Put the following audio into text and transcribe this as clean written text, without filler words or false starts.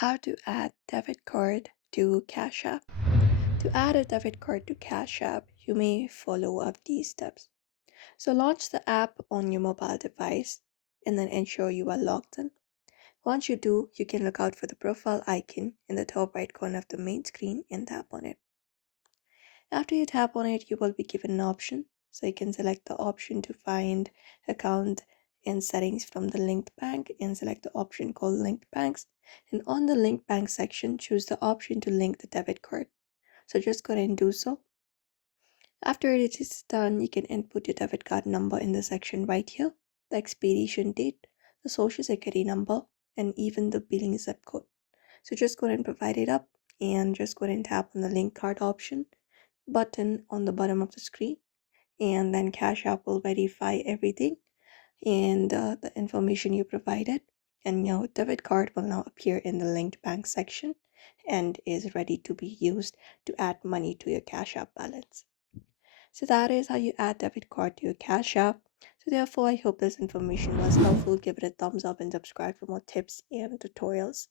How to add debit card to Cash App. To add a debit card to Cash App, you may follow up these steps. So launch the app on your mobile device and then ensure you are logged in. Once you do, you can look out for the profile icon in the top right corner of the main screen and tap on it. After you tap on it, you will be given an option. So you can select the option to find account and settings from the linked bank and select the option called linked banks. And on the linked bank section, choose the option to link the debit card. So just go ahead and do so. After it is done, you can input your debit card number in the section right here, the expiration date, the social security number, and even the billing zip code. So just go ahead and provide it up and just go ahead and tap on the link card option button on the bottom of the screen, and then Cash App will verify everything and the information you provided, and your debit card will now appear in the linked bank section and is ready to be used to add money to your Cash App balance. So that is how you add debit card to your Cash App. So therefore, I hope this information was helpful. Give it a thumbs up and subscribe for more tips and tutorials.